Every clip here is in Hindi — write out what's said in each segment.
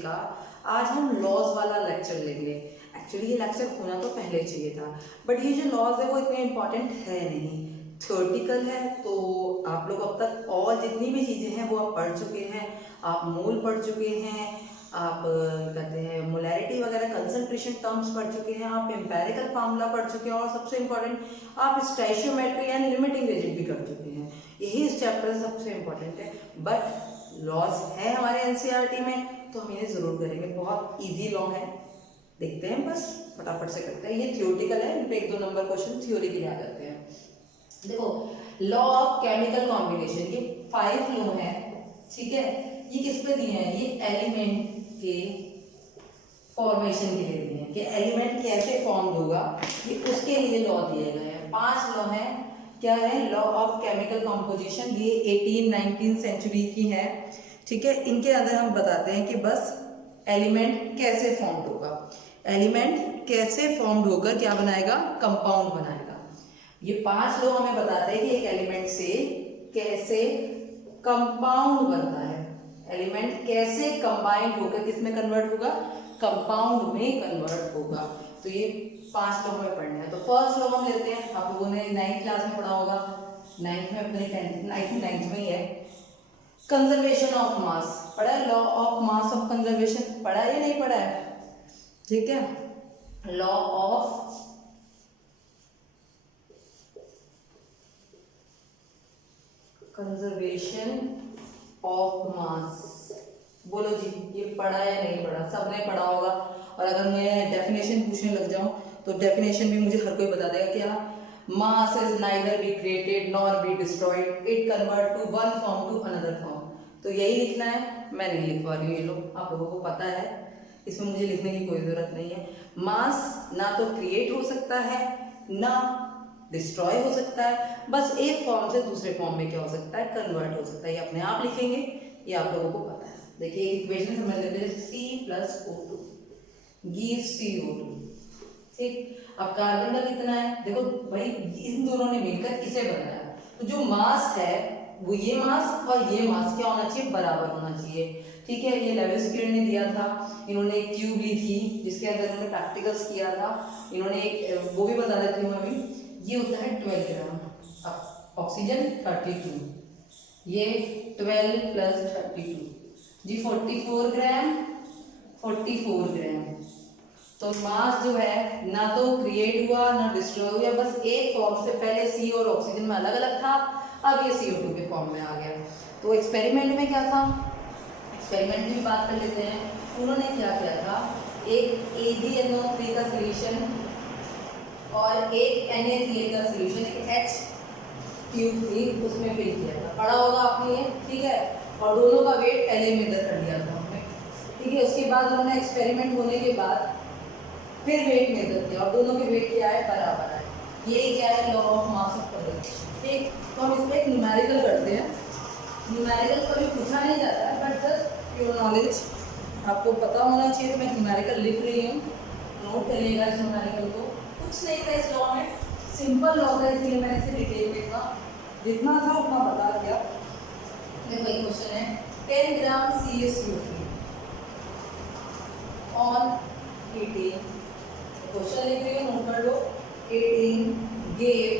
का आज हम लॉज वाला लेक्चर लेंगे। एक्चुअली ये लेक्चर होना तो पहले चाहिए था, बट ये जो लॉज है वो इतने इम्पॉर्टेंट है नहीं, थ्योरेटिकल है। तो आप लोग अब तक और जितनी भी चीज़ें हैं वो आप पढ़ चुके हैं। आप मोल पढ़ चुके हैं, आप कहते हैं मोलैरिटी वगैरह कंसंट्रेशन टर्म्स पढ़ चुके हैं, आप एम्पेरिकल फार्मूला पढ़ चुके हैं, और सबसे इम्पॉर्टेंट आप स्टैचियोमेट्री एंड लिमिटिंग रिजिड भी कर चुके हैं। यही इस चैप्टर से सबसे इम्पॉर्टेंट है। बट लॉज है हमारे एनसीईआरटी में तो हम इन्हें जरूर करेंगे। बहुत इजी लॉ है, देखते हैं, बस फटाफट से करते हैं। ये थ्योरेटिकल है, इन पे 1-2 नंबर क्वेश्चन थ्योरी के लिए आ जाते हैं। देखो, लॉ ऑफ केमिकल कॉम्बिनेशन, ये 5 लॉ है, ठीक है। ये किस पे दिए हैं? ये एलिमेंट के फॉर्मेशन के लिए दिए हैं कि एलिमेंट कैसे फॉर्म होगा, ये उसके लिए लॉ दिए गए हैं। 5 लॉ हैं। क्या है? लॉ ऑफ केमिकल कॉम्पोजिशन, ये 18-19 सेंचुरी की है, ठीक है। इनके अंदर हम बताते हैं कि बस एलिमेंट कैसे फॉर्म्ड होगा, एलिमेंट कैसे फॉर्म्ड होकर क्या बनाएगा? कंपाउंड बनाएगा। ये 5 लॉ हमें बताते हैं कि एक एलिमेंट से कैसे कंपाउंड बनता है, एलिमेंट कैसे कंबाइंड होकर किसमें कन्वर्ट होगा? कंपाउंड में कन्वर्ट होगा। तो ये 5 लॉ हमें पढ़ने हैं। तो फर्स्ट लॉ हम लेते हैं, आप लोगों ने 9th क्लास में पढ़ा होगा, 9th में, अपने 9th में ही है। कंजर्वेशन ऑफ मास पढ़ा है? Law of mass of conservation पढ़ा है या नहीं पढ़ा है? ठीक है। लॉ ऑफ कंजर्वेशन ऑफ मास, बोलो जी, ये पढ़ा या नहीं पढ़ा? सबने पढ़ा होगा। और अगर मैं डेफिनेशन पूछने लग जाऊं तो डेफिनेशन भी मुझे हर कोई बता देगा। क्या? Mass is neither be created nor be destroyed, it convert to one form to another form. तो यही लिखना है, मैं नहीं लिखवा रही हूँ, ये लोग आप लोगों को पता है, इसमें मुझे लिखने की कोई जरूरत नहीं है। मास ना तो क्रिएट हो सकता है ना डिस्ट्रॉय हो सकता है, बस एक फॉर्म से दूसरे फॉर्म में क्या हो सकता है? कन्वर्ट हो सकता है। ये अपने आप लिखेंगे, ये आप लोगों को पता है। देखिए इक्वेशन समझ लेते हैं, C+O2 gives CO2, ठीक। अब कार्बन का कितना है? देखो भाई, इन दोनों ने मिलकर इसे बनाया, तो जो मास है वो ये मास और ये मास क्या होना चाहिए? बराबर होना चाहिए, ठीक है। ये लेविस्किर ने दिया था, इन्होंने एक ट्यूब ली थी जिसके अंदर इन्होंने प्रैक्टिकल्स किया था, इन्होंने एक वो भी बता देती हूँ अभी। ये होता है 12 ग्राम, ऑक्सीजन 32, ये 12 + 32 जी 44 ग्राम, 44 ग्राम। तो मास जो है ना तो क्रिएट हुआ ना डिस्ट्रॉय हुआ, बस एक फॉर्म से, पहले C और ऑक्सीजन में अलग अलग था, अब ये CO2 के फॉर्म में आ गया। तो एक्सपेरिमेंट में क्या था? एक्सपेरिमेंट की भी बात कर लेते हैं। उन्होंने क्या किया था? एक AgNO3 का सोल्यूशन और एक NaCl का सोल्यूशन, एक H ट्यूब थी उसमें फिल किया था, पढ़ा होगा आपने ये, ठीक है। और दोनों का वेट पहले मेजर कर लिया था हमने, ठीक है। उसके बाद उन्होंने एक्सपेरिमेंट होने के बाद फिर वेट मेजर किया और दोनों के वेट क्या है? बराबर है। यही क्या है? Law of mass of conservation, ठीक। तो हम इसमें एक न्यूमेरिकल करते हैं। न्यूमेरिकल कभी पूछा नहीं जाता है, बट जस्ट प्योर नॉलेज आपको पता होना चाहिए। तो मैं न्यूमेरिकल लिख रही हूँ, नोट करिएगा इस न्यूमेरिकल को। कुछ नहीं था इस लॉ में, सिंपल लॉ था, इसलिए मैंने इसे डिटेल में था, जितना था उतना बता दिया। देखो एक क्वेश्चन है, 10 ग्राम CaCO3 ऑन 18, क्वेश्चन लिख रही हूँ, नोट कर लो। 18 gave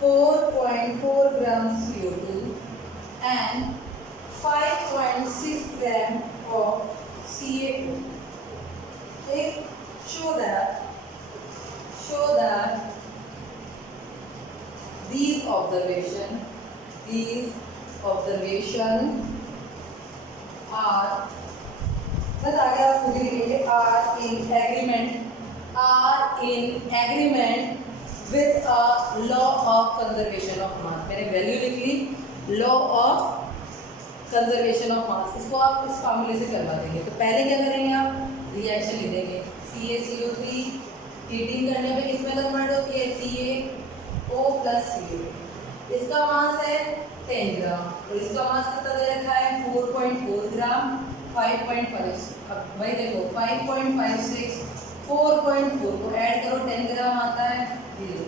4.4 gram CO2 and 5.6 gram of CA2. Show that these observation are, बस आगे आप खुद ही लिखेंगे, are in agreement with a law of conservation of mass। मैंने वैल्यू लिख ली, law of conservation of mass, इसको आप इस फॉर्मूले से करवा देंगे। तो पहले क्या करेंगे? आप रिएक्शन लिखेंगे, CaCO3 हीटिंग करने पे किसमें कन्वर्ट होती है? CaO + CO। इसका मास है 10 ग्राम, तो इसका मास कितना दे रखा है? 4.4 ग्राम, 5.5। अब भाई देखो 5.56, 4.4 को ऐड करो, 10 ग्राम आता है 0।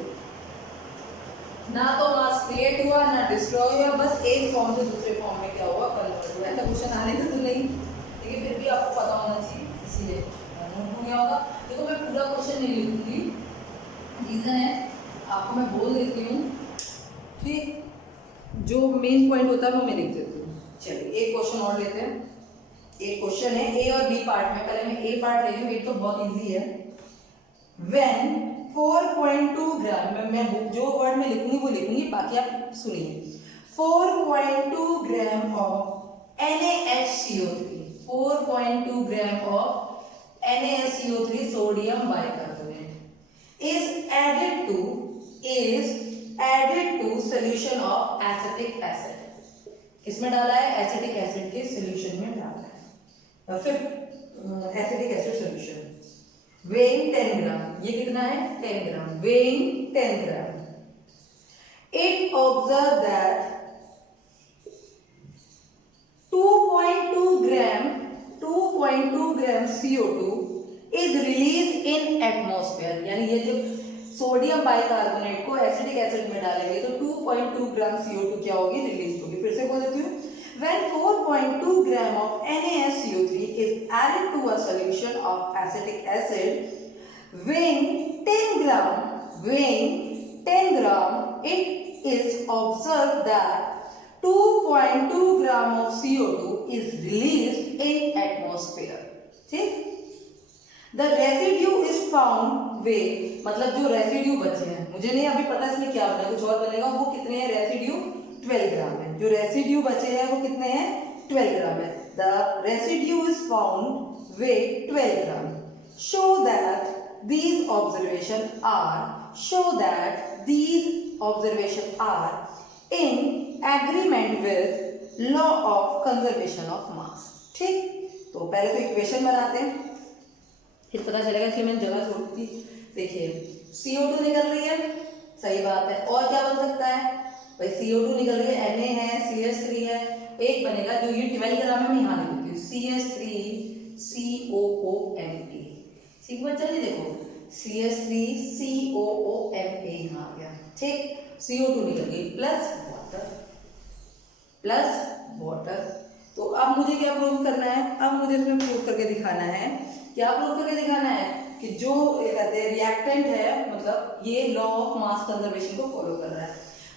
ना तो मास क्रिएट हुआ ना डिस्ट्रॉय हुआ, बस एक फॉर्म से दूसरे फॉर्म में क्या हुआ? कन्वर्ट हुआ। ऐसा क्वेश्चन आने का तो नहीं, मैं बोल देती हूँ, ठीक, जो मेन पॉइंट होता है वो मैं लिख देती हूँ। चलिए एक क्वेश्चन और लेते हैं। एक क्वेश्चन है ए और बी पार्ट में, पहले मैं ए पार्ट ले लूँ, ये तो बहुत इजी है। व्हेन 4.2 ग्राम, मैं जो वर्ड में लिखूंगी वो लिखूंगी, बाकी आप सुनिए। 4.2 gram of NaSCO3, 4.2 gram of NaSCO3 sodium bicarbonate is added to solution of acetic acid। किसमें डाला है? एसिटिक एसिड के सॉल्यूशन में डाला है, फिर एसिटिक एसिड सॉल्यूशन। weighing 10 ग्राम, ये कितना है? 10 ग्राम, weighing 10 gram. It observed that 2.2 gram CO2 is released in atmosphere, यानी ये जो सोडियम बाइकार्बोनेट को एसिटिक एसिड में डालेंगे तो 2.2 ग्राम CO2 क्या होगी? रिलीज होगी। फिर से बोल देती हूँ, when 4.2 gram of NaSCO3 is added to a solution of acetic acid weighing 10 gram, it is observed that 2.2 gram of CO2 is released in atmosphere। ठीक, the residue is found weight, मतलब जो रेसिड्यू बचे हैं, मुझे नहीं अभी पता इसमें क्या बना, कुछ और बनेगा, वो कितने हैं? रेसिड्यू 12 ग्राम है। जो रेसिड्यू बचे हैं वो कितने हैं? 12 ग्राम है। the residue is found weight 12 gram। show that these observations are in agreement with law of conservation of mass। ठीक, तो पहले तो इक्वेशन बनाते हैं, फिर पता चलेगा, इसलिए मैंने जगह छोड़ दी। देखिए CO2 निकल रही है, सही बात है, और क्या बन सकता है भाई? CO2 निकल रही है, Na है, CH3 है, एक बनेगा जो ये 12 ग्राम है, मैं यहाँ लिख देती हूँ CH3COOMa। ठीक बच्चा जी, देखो CH3COOMa यहाँ आ गया। ठीक, CO2 निकल गई प्लस वाटर। तो अब मुझे क्या प्रूव करना है? अब मुझे इसमें प्रूव करके दिखाना है। क्या प्रूव करके दिखाना है? कि जो कहते हैं रिएक्टेंट है, मतलब ये लॉ ऑफ मास कंजर्वेशन को फॉलो कर रहा है।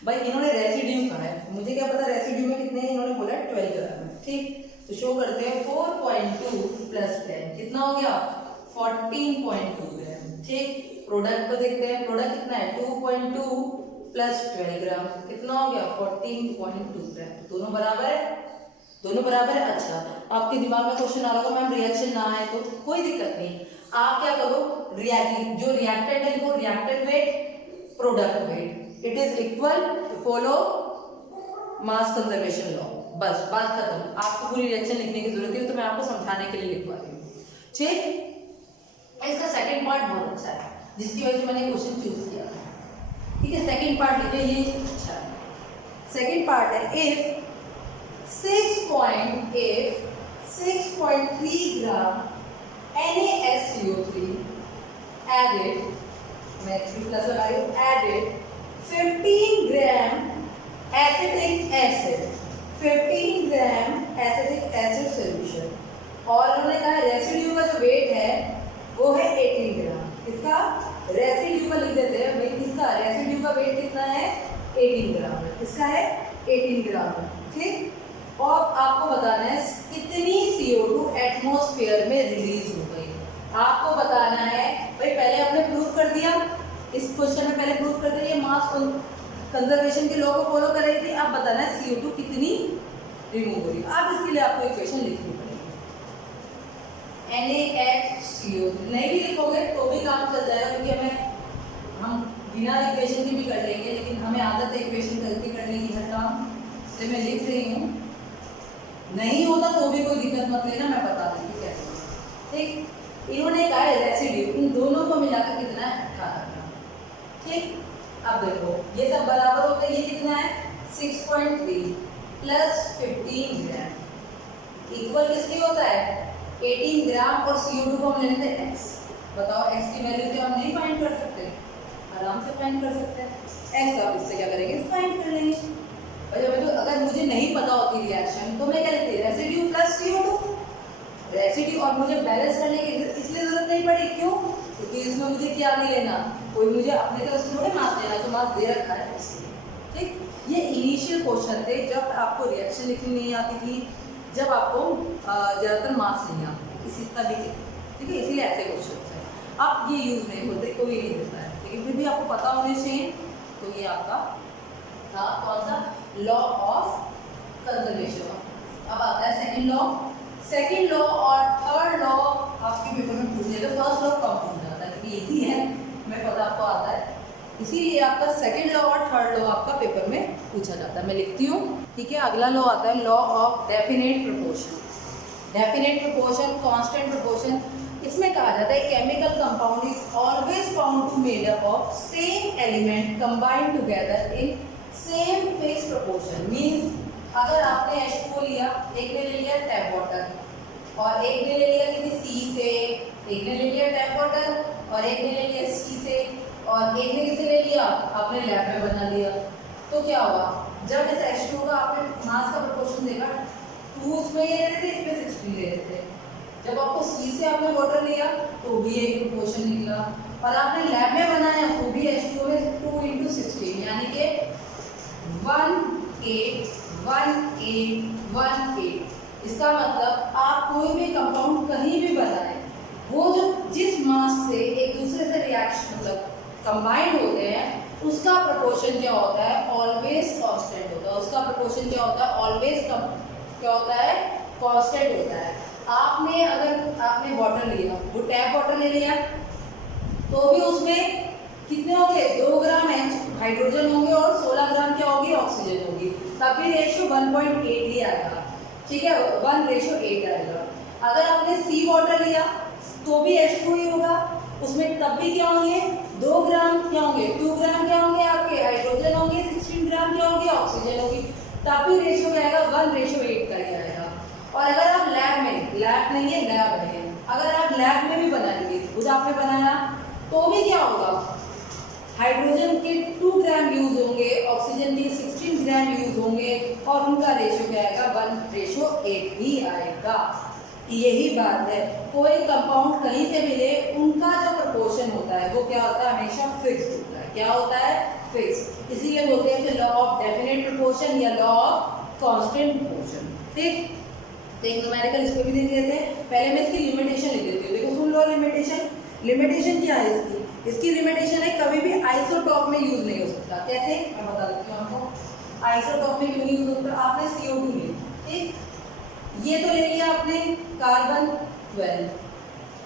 भाई इन्होंने रेसिड्यू कहा है, मुझे क्या पता रेसिड्यू में कितने हैं? इन्होंने बोला 12 ग्राम। ठीक, तो शो करते हैं 4.2 प्लस 10 कितना हो गया? 14.2 ग्राम। ठीक, प्रोडक्ट को देखते हैं, प्रोडक्ट कितना है? 2.2 प्लस 12 ग्राम, कितना हो गया? 14.2 ग्राम। दोनों बराबर है, दोनों बराबर है। अच्छा, आपके दिमाग में क्वेश्चन आ रहा होगा मैम रिएक्शन ना आए तो कोई दिक्कत नहीं, आप क्या करो, जो रिएक्टेंट है वो reactant weight product weight it is equal, follow mass conservation law, बस बात खत्म। आपको पूरी रिएक्शन लिखने की जरूरत है, तो मैं आपको समझाने के लिए लिखवा रही हूँ। ठीक, इसका सेकंड पार्ट बहुत अच्छा है, जिसकी वजह से मैंने क्वेश्चन चूज किया। ठीक है, सेकंड पार्ट लिखिए, ये अच्छा है। सेकंड पार्ट है, इफ 6.3 ग्राम NaSCO3 added, मैं प्लस लगा रही हूँ, added 15 ग्राम एसिटिक एसिड, 15 ग्राम एसिटिक एसिड सॉल्यूशन, और उन्होंने कहा रेसिड्यू का जो वेट है वो है 18 ग्राम। इसका रेसिड्यू का लिख देते हैं भाई, इसका रेसिड्यू का वेट कितना है? 18 ग्राम है। इसका है 18 ग्राम। ठीक, और आपको बताना है कितनी CO2 एटमॉस्फेयर में रिलीज हो गई, आपको बताना है भाई। पहले आपने प्रूव कर दिया, इस क्वेश्चन में पहले प्रूव कर दिया, ये मास कंजर्वेशन के लॉ को फॉलो कर रही थी। अब बताना है CO2 कितनी रिमूव हो रही है। अब इसके लिए आपको इक्वेशन लिखनी पड़ेगी, NaHCO3 नहीं भी लिखोगे तो भी काम चल जाएगा, क्योंकि हम बिना इक्वेशन के भी कर लेंगे, लेकिन हमें आदत है इक्वेशन करने की हर काम, इसलिए मैं लिख रही हूँ। नहीं होता तो भी कोई दिक्कत मत लेना, मैं बता दूंगी कैसे। ठीक, इन्होंने कहा है रेसिड्यू, इन दोनों को मिलाकर कितना है? 18 ग्राम। ठीक, अब देखो ये सब बराबर होते हैं, ये कितना है? 6.3 प्लस 15 ग्राम इक्वल किसके होता है? 18 ग्राम, और CO2 को हम ले लेते हैं x। बताओ x की वैल्यू क्या हम नहीं फाइंड कर सकते? आराम से फाइंड कर सकते हैं। x आप इससे क्या करेंगे? फाइंड कर लेंगे। तो अगर मुझे नहीं पता होती रिएक्शन तो मैं क्या लेती? रेसिड्यू प्लस CO2, रेसिड्यू, और मुझे बैलेंस करने की इसलिए जरूरत नहीं पड़ी। क्यों? क्योंकि इसमें मुझे क्या नहीं लेना? कोई मुझे अपने तरफ से थोड़े मार्क्स देना, तो मार्क्स दे रखा है इसलिए। ठीक, ये इनिशियल क्वेश्चन थे जब आपको रिएक्शन लिखनी नहीं आती थी, जब आपको ज़्यादातर मार्क्स नहीं आते किसी तभी के, ठीक है, इसीलिए ऐसे क्वेश्चन है। अब ये यूज़ नहीं होते, कोई नहीं देता है, लेकिन फिर भी आपको पता होने चाहिए। तो ये आपका था कौन सा, लॉ ऑफ कंजर्वेशन। अब आता है सेकंड लॉ। सेकंड लॉ और थर्ड लॉ आपके पेपर में पूछ लिया, तो फर्स्ट लॉ कम पूछ जाता है क्योंकि यही है, मैं पता आपको आता है, इसीलिए आपका सेकंड लॉ और थर्ड लॉ आपका पेपर में पूछा जाता है। मैं लिखती हूँ, ठीक है। अगला लॉ आता है law of definite proportion. Definite proportion, constant proportion, इसमें कहा जाता है chemical compound is always found to made up of same element combined together in same face proportion. Means अगर आपने H2O लिया, एक ने ले लिया टैप वाटर और एक ने ले लिया किसी सी से, एक ने ले लिया टैप वाटर और एक ने ले लिया सी से, और एक ने किसे ले लिया, आपने लैब में बना लिया, तो क्या हुआ, जब इस H2O का आपने मास का प्रोपोर्शन देखा, 2 उसमें ले रहे थे, इसमें 16 ले रहे थे। जब आपको सी से आपने वाटर लिया तो भी एक प्रोपोर्शन निकला, और आपने लैब में बनाया तो भी H2O में 2 × 16 यानी कि 1 8 1 8 1 8। इसका मतलब आप कोई भी कंपाउंड कहीं भी बनाएं, वो जो जिस मास से एक दूसरे से रिएक्शन मतलब कंबाइंड होते हैं, उसका प्रोपोर्शन क्या होता है, ऑलवेज कांस्टेंट होता है। उसका प्रोपोर्शन क्या होता है, ऑलवेज क्या होता है, कांस्टेंट होता है। आपने अगर आपने वाटर लिया, वो टैप वाटर ले लिया, तो भी उसमें कितने होंगे, 2 ग्राम हाइड्रोजन होंगे और 16 ग्राम क्या होगी, ऑक्सीजन होगी, तब भी रेशियो 1.8 ही आएगा, ठीक है, 1:8 आएगा। अगर आपने सी वाटर लिया तो भी H2 ही होगा, उसमें तब भी क्या होंगे, 2 ग्राम क्या होंगे, 2 ग्राम क्या होंगे आपके हाइड्रोजन होंगे, 16 ग्राम क्या होंगे, ऑक्सीजन होगी, तब भी रेशियो क्या आएगा, 1:8 का ही आएगा। और अगर आप लैब में, लैब नहीं है लैब में, अगर आप लैब में भी बनाएंगे, खुद आपने बनाया, तो भी क्या होगा, हाइड्रोजन के 2 ग्राम यूज होंगे, ऑक्सीजन के 16 ग्राम यूज होंगे, और उनका रेशियो क्या आएगा, 1:8 ही आएगा। यही बात है, कोई कंपाउंड कहीं से मिले, उनका जो प्रोपोर्शन होता है वो क्या होता है, हमेशा फिक्स होता है। क्या होता है, फिक्स। इसीलिए बोलते हैं लॉ ऑफ डेफिनेट प्रोपोर्शन या लॉ ऑफ कांस्टेंट प्रोपोर्शन। ठीक, तो एक न्यूमेरिकल इसको भी देख लेते हैं। पहले मैं इसकी लिमिटेशन लिख देती हूँ, देखो सुन लो लिमिटेशन। लिमिटेशन क्या है इसकी, इसकी लिमिटेशन है कभी भी आइसोटॉप में यूज नहीं हो सकता। कैसे, मैं बता देती हूँ आपको। आइसोटॉप में क्यों नहीं यूज होता, आपने CO2 लिया, ठीक, ये तो ले लिया आपने कार्बन 12,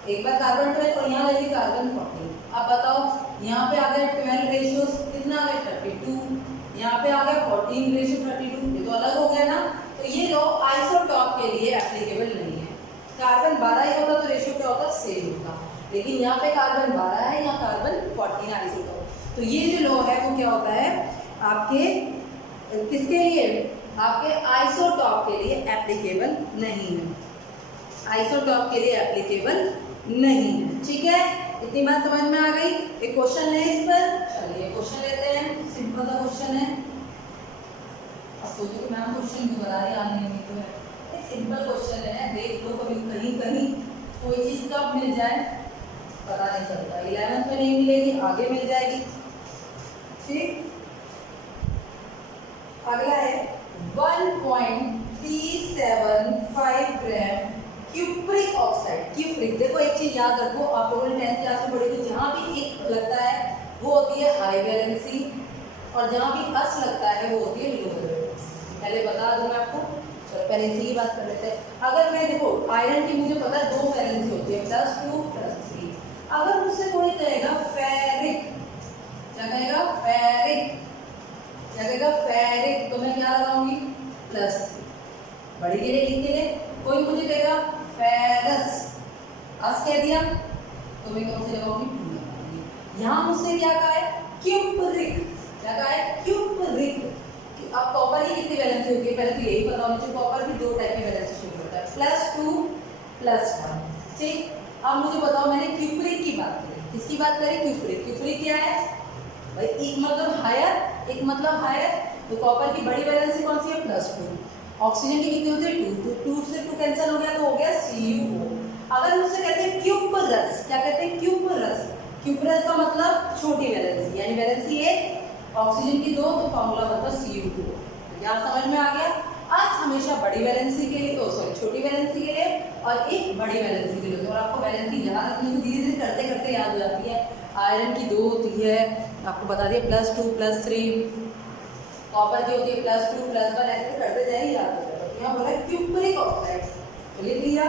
एक बार कार्बन 12 और यहाँ ले ली कार्बन 14। अब बताओ, यहाँ पे आ गया 12 रेशियो कितना आ गया, 32, यहाँ पे आ गया 14 रेशियो 32, ये तो अलग हो गया ना। तो ये लॉ आइसोटॉप के लिए एप्लीकेबल नहीं है। कार्बन 12 ही होता तो रेशियो क्या होता, सेम होता, लेकिन यहाँ पे कार्बन 12 है, यहाँ कार्बन 14 आइसोटॉप। तो ये जो लॉ है वो क्या होता है आपके, किसके लिए, आपके आइसोटॉप के लिए एप्लीकेबल नहीं है, आइसोटॉप के लिए एप्लीकेबल नहीं है। ठीक है, इतनी बात समझ में आ गई। एक क्वेश्चन है इस पर, चलिए क्वेश्चन लेते हैं। सिंपल सा क्वेश्चन है, अब सोचो कि मैम क्वेश्चन क्यों बता रही, आने नहीं तो है, एक सिंपल क्वेश्चन है, देख लो कभी कहीं कहीं कोई चीज कब मिल जाए पता नहीं चलता। 11th में नहीं मिलेगी, आगे मिल जाएगी। ठीक, अगला है 1.375 ग्राम क्यूप्रिक ऑक्साइड। क्यूप्रिक, देखो एक चीज याद रखो, आप लोगों ने 10th क्लास में पढ़ी थी, जहाँ भी एक लगता है वो होती है हाई वैलेंसी, और जहाँ भी अस लगता है वो होती है लो वैलेंसी। पहले बता दूं मैं आपको, चलो पहले इसी की बात कर लेते हैं। अगर मैं देखो आयरन की मुझे पता है 2 वैलेंसी होती है, +2 +3। अगर मुझसे कोई कहेगा फेरिक, क्या कहेगा, फेरिक, क्या कहेगा, फेरिक, तो मैं क्या लगाऊंगी, +3, बड़ी के लिए लिख के लिए। कोई मुझे कहेगा फेरस, अस कह दिया तो मैं कौन से लगाऊंगी, यहाँ मुझसे क्या कहा है, क्यूप्रिक, क्या कहा है, क्यूप्रिक। अब कॉपर की कितनी वैलेंसी होती है, पहले तो यही पता होना चाहिए, कॉपर भी 2 टाइप की वैलेंसी शुरू होता है, +2 +1। ठीक, अब मुझे बताओ, मैंने क्यूप्रिक की बात करी, किसकी बात करी, क्यूप्रिक। क्यूप्रिक क्या है भाई, एक मतलब हायर, एक मतलब हायर, तो कॉपर की बड़ी वैलेंसी कौन सी है, +2। ऑक्सीजन की कितनी होती है, 2, तो 2 से 2 कैंसिल हो गया तो हो गया CuO। अगर मुझसे कहते हैं क्यूपरस, क्या कहते हैं, क्यूपरस, क्यूप्रस का मतलब छोटी वैलेंसी, यानी वैलेंसी 1 ऑक्सीजन की 2, तो फॉर्मूला बनता Cu2। क्या समझ में आ गया? अस हमेशा बड़ी वैलेंसी के लिए, छोटी वैलेंसी के लिए और एक बड़ी वैलेंसी के लिए। तो आपको वैलेंसी याद रखनी है, धीरे धीरे करते करते याद हो जाती है। आयरन की 2 होती है, आपको बता दिया, +2 +3। कॉपर की होती है +2 +1, ऐसे करते जाइए, याद हो जाएगा। यहाँ बोला क्यूप्रिक ऑक्साइड, तो लिख लिया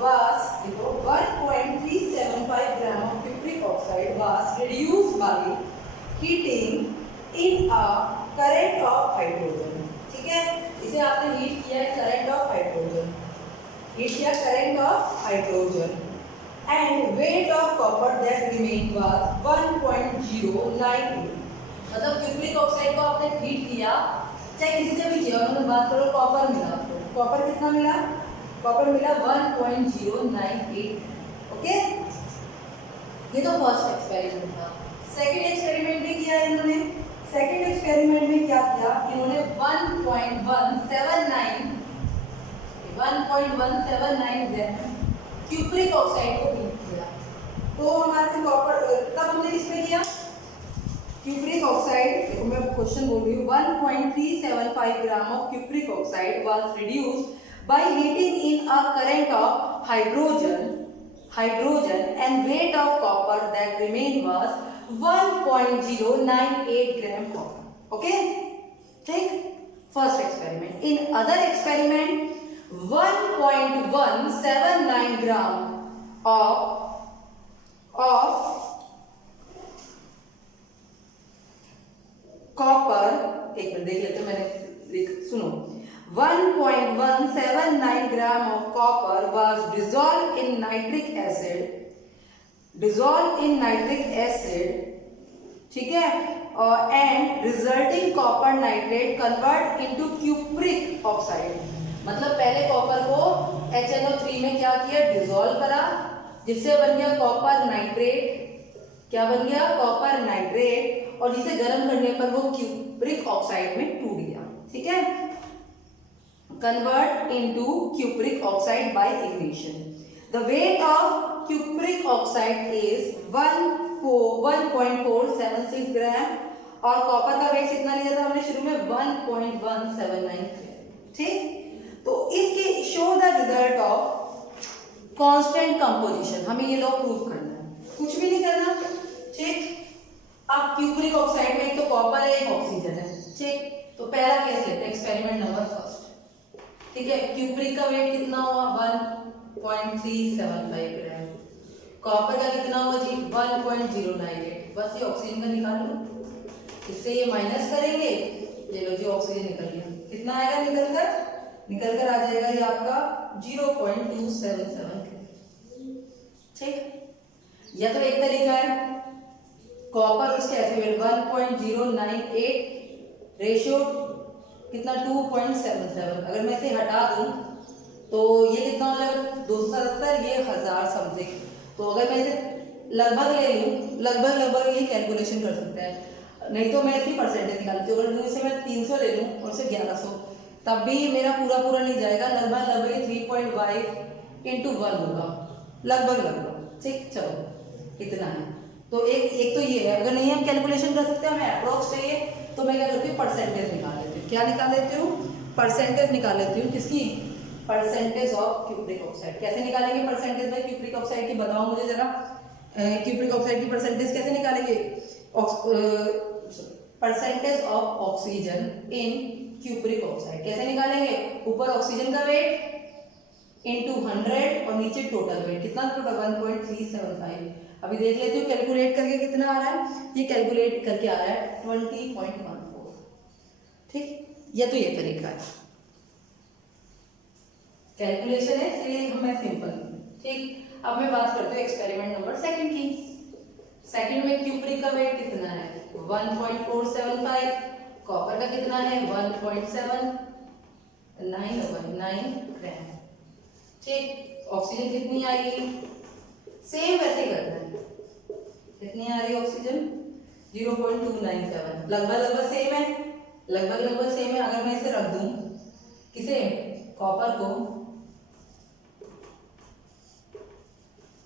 was, देखो 1.375 ग्राम of cupric oxide was reduced by heating in a current of hydrogen। ठीक है, इसे आपने हीट किया है करंट ऑफ हाइड्रोजन, हीट किया current of hydrogen, and weight of copper that remained was 1.098। मतलब क्यूप्रिक ऑक्साइड को आपने हीट किया, चाहे किसी से भी किया, उन्होंने बात करो कॉपर मिला, आपको कॉपर कितना मिला? कॉपर मिला 1.098। ओके, ये तो फर्स्ट एक्सपेरिमेंट था। सेकंड एक्सपेरिमेंट भी किया है इन्होंने। सेकंड एक्सपेरिमेंट में क्या किया इन्होंने? 1.179 ग्राम क्यूप्रिक ऑक्साइड को हीट किया। तो हमारे कॉपर, तब हमने किसमें किया? क्यूप्रिक ऑक्साइड, देखो मैं क्वेश्चन बोल रही हूँ, 1.375 gram of cupric oxide was reduced by heating in a current of hydrogen and weight of copper that remained was 1.098 gram copper। okay, ठीक, first experiment। in other experiment 1.179 gram of copper, एक मिनट देख लेते, मैंने सुनो, 1.179 ग्राम of copper was dissolved in nitric acid, ठीक है, और and resulting copper nitrate convert into cupric oxide। मतलब पहले कॉपर को HNO3 में क्या किया? डिसॉल्व करा, जिससे बन गया कॉपर नाइट्रेट। क्या बन गया? कॉपर नाइट्रेट, और जिसे गर्म करने पर वो क्यूप्रिक ऑक्साइड में टूट गया। ठीक है, convert into cupric oxide by ignition। The weight of cupric oxide is 1.476 ग्राम, और कॉपर का वेट कितना लिया था हमने शुरू में? 1.179 ग्राम। ठीक, तो इसके show the result of constant composition, हमें ये लॉ प्रूव करना है, कुछ भी नहीं करना। ठीक, अब क्यूप्रिक ऑक्साइड में एक तो कॉपर है, एक ऑक्सीजन है। ठीक, तो पहला केस लेते हैं, एक्सपेरिमेंट नंबर फर्स्ट। ठीक है, क्यूप्रिक का वेट कितना हुआ? 1.375 ग्राम। कॉपर का कितना हुआ जी? 1.098। बस ये ऑक्सीजन का निकाल लो, इससे ये माइनस करेंगे, ये लो जी ऑक्सीजन निकल गया। कितना आएगा निकल कर आ जाएगा ये आपका 0.277। ठीक, यह तो एक तरीका है। कॉपर उसके एसिड 1.098 रेशियो कितना? 2.77। अगर मैं इसे हटा दूं तो ये कितना हो जाएगा? 277, ये 1000 समथिंग। तो अगर मैं इसे लगभग ले लूं, लगभग ये कैलकुलेशन कर सकते हैं, नहीं तो मैं इसकी परसेंटेज निकालती हूँ। अगर इसे मैं 300 ले लूं और इसे 1100, तब भी मेरा पूरा नहीं जाएगा, लगभग ये 3.5 × 1 होगा, लगभग। ठीक, चलो इतना है। तो एक तो ये है। अगर नहीं हम कैलकुलेशन कर सकते, हमें अप्रोक्स चाहिए, तो मैं क्या करती हूँ? परसेंटेज निकाल लेती हूँ। क्या निकाल लेती हूँ? परसेंटेज निकाल लेती हूँ। किसकी? Percentage of cupric oxide. कैसे निकालेंगे परसेंटेज भाई क्यूप्रिक ऑक्साइड की? बताओ मुझे जरा, क्यूप्रिक ऑक्साइड की परसेंटेज कैसे निकालेंगे? Percentage of oxygen in cupric oxide कैसे निकालेंगे? ऊपर ऑक्सीजन का वेट इंटू 100 और नीचे टोटल वेट। कितना टोटल? 1.375। अभी देख लेते हो कैलकुलेट करके कितना आ रहा है। ये कैलकुलेट करके आ रहा है 20.14। ठीक, ये तो ये तरीका है, कैलकुलेशन है, इसलिए हमें सिंपल। ठीक, अब मैं बात करती हूँ एक्सपेरिमेंट नंबर सेकंड की। सेकंड में क्यूप्रिक का वेट कितना है? 1.475। कॉपर का कितना है? 1.799 ग्राम। ठीक, ऑक्सीजन कितनी आएगी? सेम वैसे करना है। कितनी आ रही है ऑक्सीजन? 0.297। लगभग सेम है, लगभग सेम है। अगर मैं इसे रख दूं, किसे? कॉपर को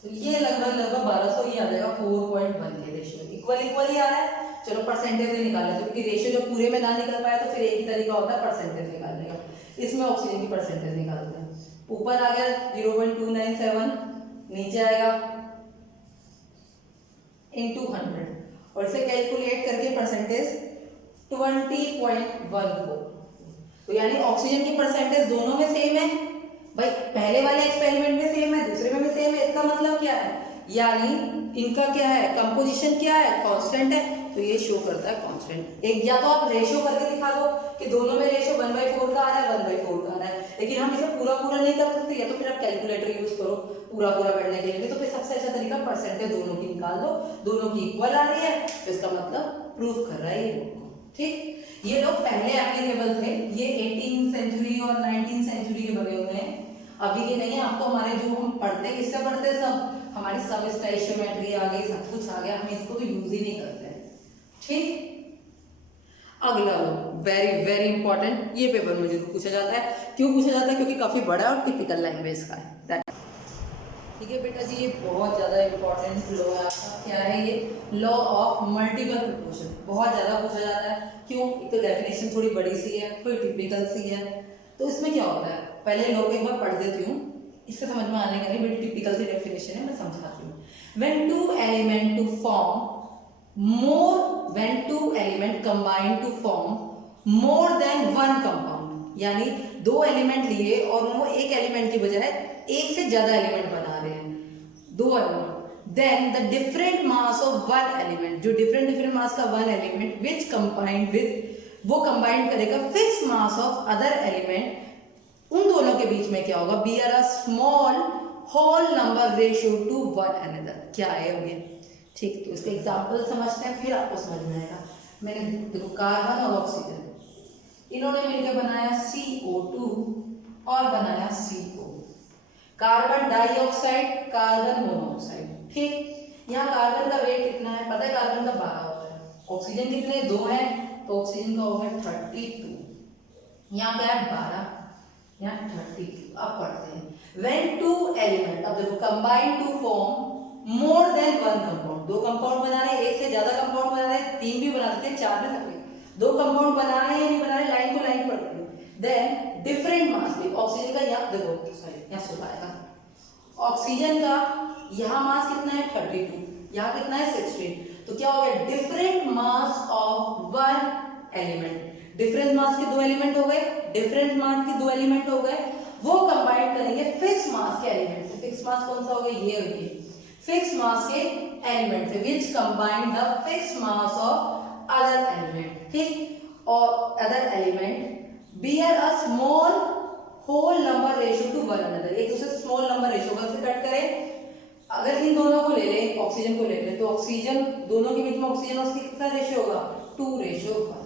तो ये लगभग 1200 ही आ जाएगा 4.1 के रेशियो, इक्वल ही आ रहा है। चलो परसेंटेज से निकाल लेते, क्योंकि रेशियो जब पूरे में ना निकल पाए तो फिर एक ही तरीका होता है परसेंटेज निकालने का। इसमें ऑक्सीजन की परसेंटेज निकालते हैं। ऊपर आ गया 0.297, नीचे आएगा into 100 और इसे कैलकुलेट करके परसेंटेज 20.14। तो यानी ऑक्सीजन की परसेंटेज दोनों में सेम है भाई, पहले वाले एक्सपेरिमेंट में सेम है, दूसरे में भी सेम है। इसका मतलब क्या है, यानी इनका क्या है, कंपोजिशन क्या है, कांस्टेंट है। तो ये शो करता है कांस्टेंट। एक या तो आप रेशियो करके दिखा दो कि दोनों में रेशियो 1/4 का आ रहा है, 1/4 का आ रहा है, लेकिन हम इसे पूरा नहीं कर सकते, या तो फिर आप कैलकुलेटर यूज करो पूरा करने के लिए। तो फिर सबसे अच्छा तरीका परसेंटेज दोनों की निकाल दो, दोनों की इक्वल आ रही है तो इसका मतलब प्रूफ कर रहा है ये लोग। ठीक, ये लोग पहले एप्लीकेबल थे, ये 18th सेंचुरी और 19th सेंचुरी के बने हुए हैं, अभी के नहीं है। आपको हमारे जो हम पढ़ते हैं, किससे पढ़ते हैं, सब हमारी सब स्टोइशियोमेट्री आ गई, सब कुछ आ गया, हम इसको तो यूज ही नहीं करते हैं। ठीक, अगला वेरी वेरी इंपॉर्टेंट, ये पेपर में जरूर पूछा जाता है। क्यों पूछा जाता है, क्योंकि काफी बड़ा और टिपिकल लैंग्वेज का है। ठीक है बेटा जी, ये बहुत ज्यादा इंपॉर्टेंट लॉ है आपका। क्या है ये, लॉ ऑफ मल्टीपल प्रोपोर्शन, बहुत ज्यादा पूछा जाता है। क्यों, एक तो डेफिनेशन थोड़ी बड़ी सी है, थोड़ी टिपिकल सी है। तो इसमें क्या होता है, पहले लॉ को एक बार पढ़ देती हूँ, इससे समझ में आने का नहीं, बड़ी टिपिकल सी डेफिनेशन है, मैं समझाती हूँ। When two element to form when two element combine to form more than one compound, यानी दो एलिमेंट लिए और वो एक एलिमेंट की बजाय एक से ज्यादा एलिमेंट बना रहे हैं, दो element, then the different mass of one element, जो different mass का one element which combined with, वो combine करेगा fixed mass of other element, उन दोनों के बीच में क्या होगा, bear a small whole number ratio to one another। क्या है ये, ठीक, तो इसके एग्जाम्पल समझते हैं, फिर आपको समझ में आएगा। मैंने देखो कार्बन और ऑक्सीजन, इन्होंने मिलकर बनाया CO2 और बनाया CO। Carbon dioxide, carbon monoxide. ठीक, यहाँ कार्बन का वेट कितना है पता है, कार्बन का 12 होता है, ऑक्सीजन कितने 2 है, तो ऑक्सीजन का होगा 32, यहाँ क्या है 12, यहाँ 32। अब पढ़ते हैं, व्हेन टू एलिमेंट, अब देखो combine to form more than one compound, दो कंपाउंड बना रहे हैं, एक से ज्यादा कंपाउंड बना रहे हैं, 3 भी बना सकते हैं, 4 भी सकते हैं, दो कंपाउंड बना रहे हैं या नहीं बना रहे, लाइन को लाइन पढ़ते हैं। देन डिफरेंट मास भी, ऑक्सीजन का यहाँ देखो, सॉरी यहाँ सुना आएगा, ऑक्सीजन का यहाँ मास कितना है 32, यहाँ कितना है 16, तो क्या हो गया, different mass of one element, different mass के दो एलिमेंट हो गए, डिफरेंट मास के दो एलिमेंट हो गए, वो कंबाइन करेंगे फिक्स मास के एलिमेंट से। फिक्स मास कौन सा हो गया, ये और ये फिक्स मास के एलिमेंट से, which combine the fix mass of other element. ठीक, और other element bear a small whole number ratio to one another, एक दूसरे स्मॉल नंबर रेशियो का कट करें। अगर इन दोनों को ले लें, ऑक्सीजन को ले लें, तो ऑक्सीजन दोनों के बीच में ऑक्सीजन और उसकी कितना रेशियो होगा, 2 रेशियो होगा।